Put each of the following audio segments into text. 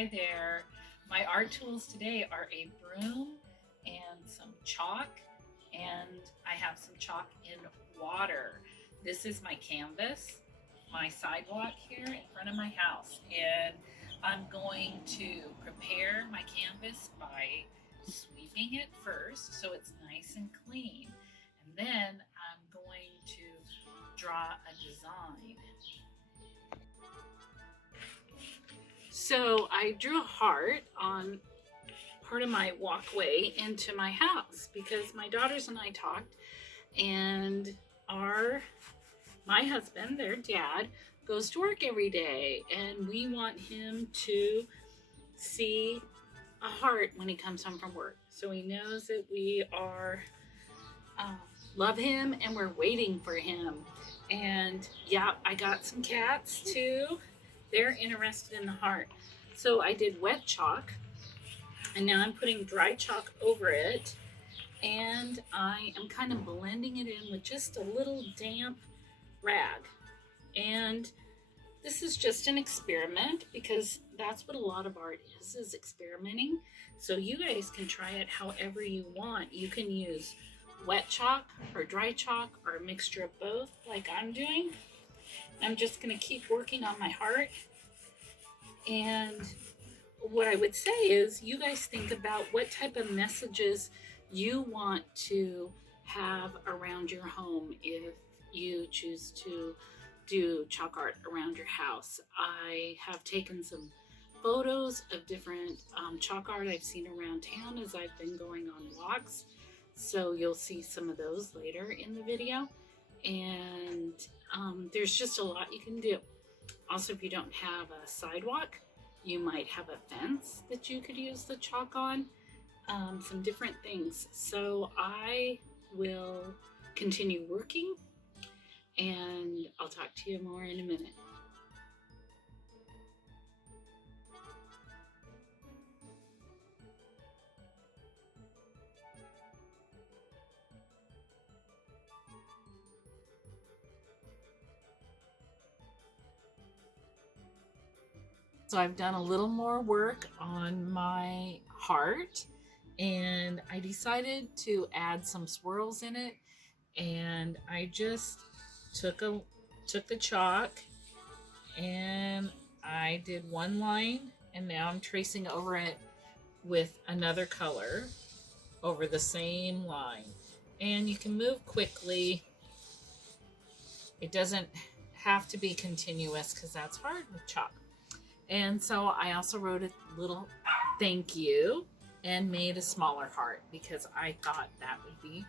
Hi there. My art tools today are a broom and some chalk, and I have some chalk in water. This is my canvas, my sidewalk here in front of my house, and I'm going to prepare my canvas by sweeping it first so it's nice and clean, and then I'm going to draw a design. So I drew a heart on part of my walkway into my house because my daughters and I talked, and my husband, their dad, goes to work every day, and we want him to see a heart when he comes home from work, so he knows that we are love him and we're waiting for him. And yeah, I got some cats too. They're interested in the heart. So I did wet chalk, and now I'm putting dry chalk over it, and I am kind of blending it in with just a little damp rag. And this is just an experiment because that's what a lot of art is experimenting. So you guys can try it however you want. You can use wet chalk or dry chalk or a mixture of both like I'm doing. I'm just going to keep working on my heart. And what I would say is you guys think about what type of messages you want to have around your home if you choose to do chalk art around your house. I have taken some photos of different chalk art I've seen around town as I've been going on walks. So you'll see some of those later in the video. And there's just a lot you can do. Also, if you don't have a sidewalk, you might have a fence that you could use the chalk on, some different things. So I will continue working, and I'll talk to you more in a minute. So I've done a little more work on my heart, and I decided to add some swirls in it, and I just took the chalk and I did one line, and now I'm tracing over it with another color over the same line. And you can move quickly. It doesn't have to be continuous because that's hard with chalk. And so I also wrote a little thank you and made a smaller heart because I thought that would be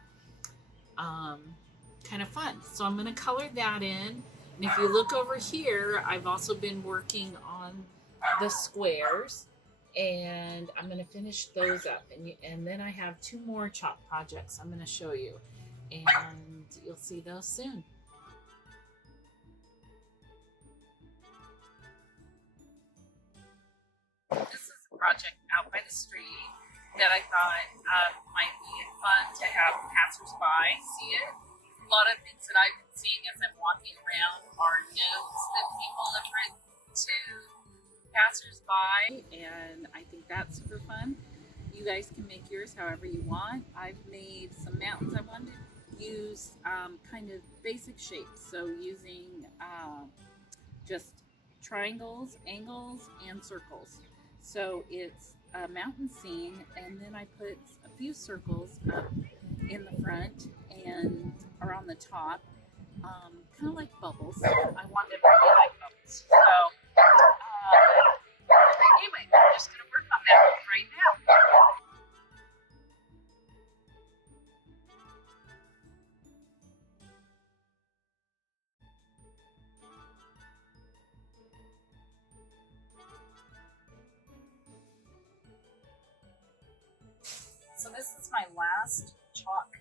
kind of fun. So I'm going to color that in. And if you look over here, I've also been working on the squares, and I'm going to finish those up. And then I have 2 more chalk projects I'm going to show you, and you'll see those soon. This is a project out by the street that I thought might be fun to have passersby see it. A lot of things that I've been seeing as I'm walking around are notes that people have written to passersby, and I think that's super fun. You guys can make yours however you want. I've made some mountains. I wanted to use kind of basic shapes, so using just triangles, angles, and circles. So it's a mountain scene, and then I put a few circles up in the front and around the top, kind of like bubbles. I wanted really like bubbles. So anyway, I'm just going to work on that right now. So this is my last chalk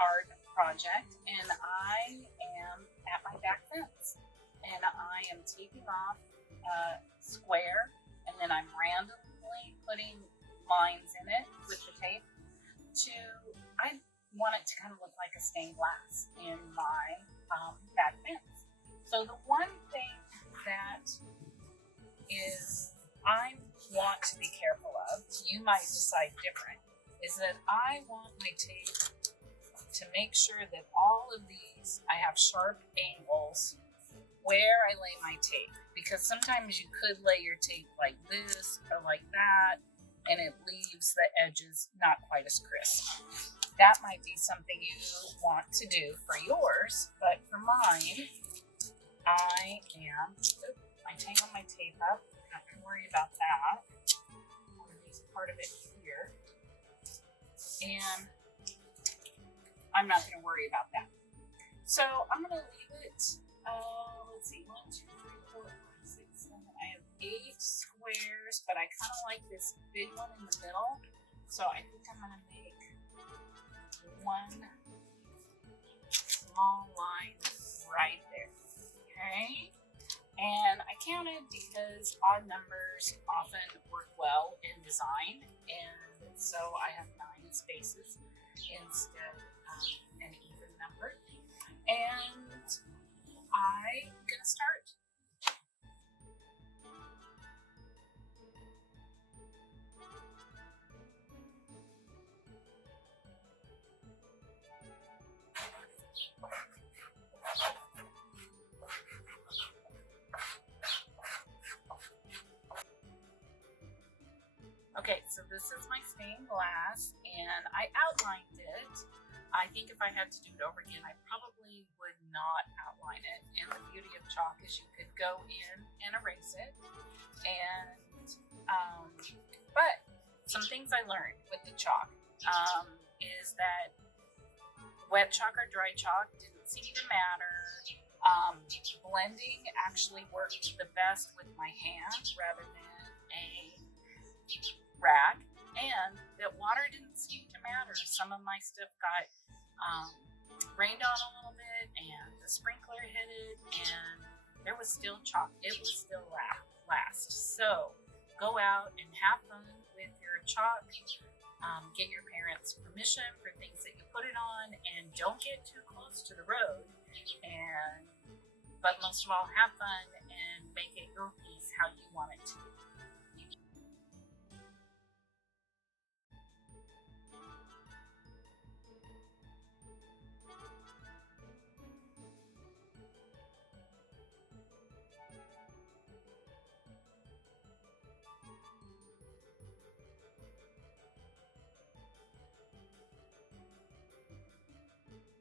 art project, and I am at my back fence, and I am taping off a square, and then I'm randomly putting lines in it with the tape I want it to kind of look like a stained glass in my back fence. So the one thing that is I want you might decide different, is that I want my tape to make sure that all of these, I have sharp angles where I lay my tape, because sometimes you could lay your tape like this or like that, and it leaves the edges not quite as crisp. That might be something you want to do for yours, but for mine, I tangle my tape up. Not going to worry about that. I'm going to use part of it here, and I'm not going to worry about that. So I'm going to leave it, let's see, 1, 2, 3, 4, 5, 6, 7. I have 8 squares, but I kind of like this big one in the middle. So I think I'm going to make one small line right there. Okay? And I counted because odd numbers often work well in design. And so I have 9 spaces instead of an even number. And I'm gonna start. Okay, so this is my stained glass, and I outlined it. I think if I had to do it over again, I probably would not outline it. And the beauty of chalk is you could go in and erase it. And, but some things I learned with the chalk is that wet chalk or dry chalk didn't seem to matter. Blending actually worked the best with my hand rather than a rag, and that water didn't seem to matter. Some of my stuff got rained on a little bit, and the sprinkler hit it, and there was still chalk. It was still last. So go out and have fun with your chalk. Get your parents' permission for things that you put it on, and don't get too close to the road. But most of all, have fun and make it your piece how you want it to.